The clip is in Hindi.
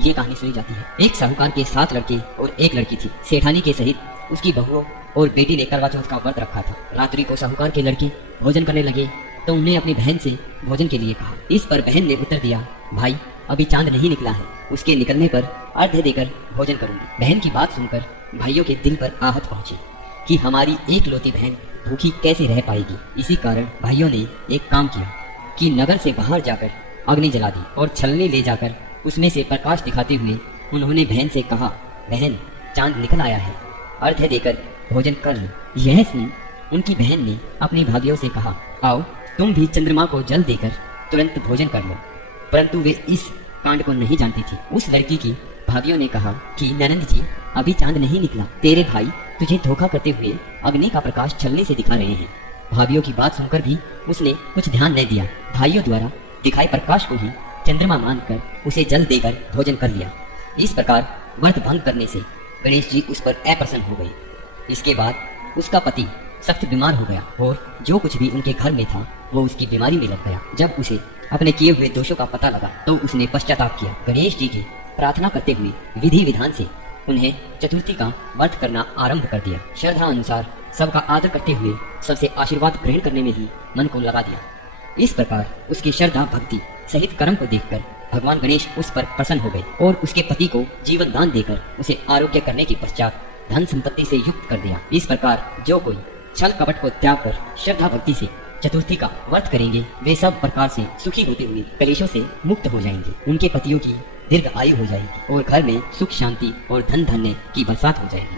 ये कहानी सुनी जाती है। एक साहूकार के 7 लड़के और 1 लड़की थी। सेठानी के सहित उसकी बहुओं और बेटी ने करवा चौथ का व्रत रखा था। रात्रि को साहूकार के लड़के भोजन करने लगे तो उन्हें अपनी बहन से भोजन के लिए कहा। इस पर बहन ने उत्तर दिया, भाई अभी चांद नहीं निकला है, उसके निकलने पर अर्घ्य देकर भोजन करूंगी। बहन की बात सुनकर भाइयों के दिल पर आहत पहुंची कि हमारी एकलौती बहन भूखी कैसे रह पाएगी। इसी कारण भाइयों ने एक काम किया कि नगर से बाहर जाकर अग्नि जला दी और छलनी ले जाकर उसमें से प्रकाश दिखाते हुए उन्होंने बहन से कहा, बहन चांद निकल आया है, अर्घ्य देकर भोजन कर लो। यह सुन उनकी बहन ने अपनी भाभियों से कहा, आओ तुम भी चंद्रमा को जल देकर तुरंत भोजन कर लो। परंतु वे इस कांड को नहीं जानती थी। उस लड़की की भाभियों ने कहा कि ननंद जी अभी चांद नहीं निकला, तेरे भाई तुझे धोखा करते हुए अग्नि का प्रकाश छलनी से दिखा रहे हैं। भाभियों की बात सुनकर भी उसने कुछ ध्यान नहीं दिया। भाइयों द्वारा दिखाए प्रकाश को ही चंद्रमा मानकर उसे जल देकर भोजन कर लिया। इस प्रकार व्रत भंग करने से गणेश जी उस पर अप्रसन्न हो गए। इसके बाद उसका पति सख्त बीमार हो गया और जो कुछ भी उनके घर में था वो उसकी बीमारी में लग गया। जब उसे अपने किए हुए दोषों का पता लगा तो उसने पश्चाताप किया। गणेश जी की प्रार्थना करते हुए विधि विधान से उन्हें चतुर्थी का व्रत करना आरंभ कर दिया। श्रद्धा अनुसार सबका आदर करते हुए सबसे आशीर्वाद ग्रहण करने में ही मन को लगा दिया। इस प्रकार उसकी श्रद्धा भक्ति सहित कर्म को देखकर भगवान गणेश उस पर प्रसन्न हो गए और उसके पति को जीवन दान देकर उसे आरोग्य करने के पश्चात धन संपत्ति से युक्त कर दिया। इस प्रकार जो कोई छल कपट को त्याग कर श्रद्धा भक्ति से चतुर्थी का व्रत करेंगे वे सब प्रकार से सुखी होते हुए कलेशों से मुक्त हो जाएंगे। उनके पतियों की दीर्घ आयु हो जाएगी और घर में सुख शांति और धन धान्य की बरसात हो जाएगी।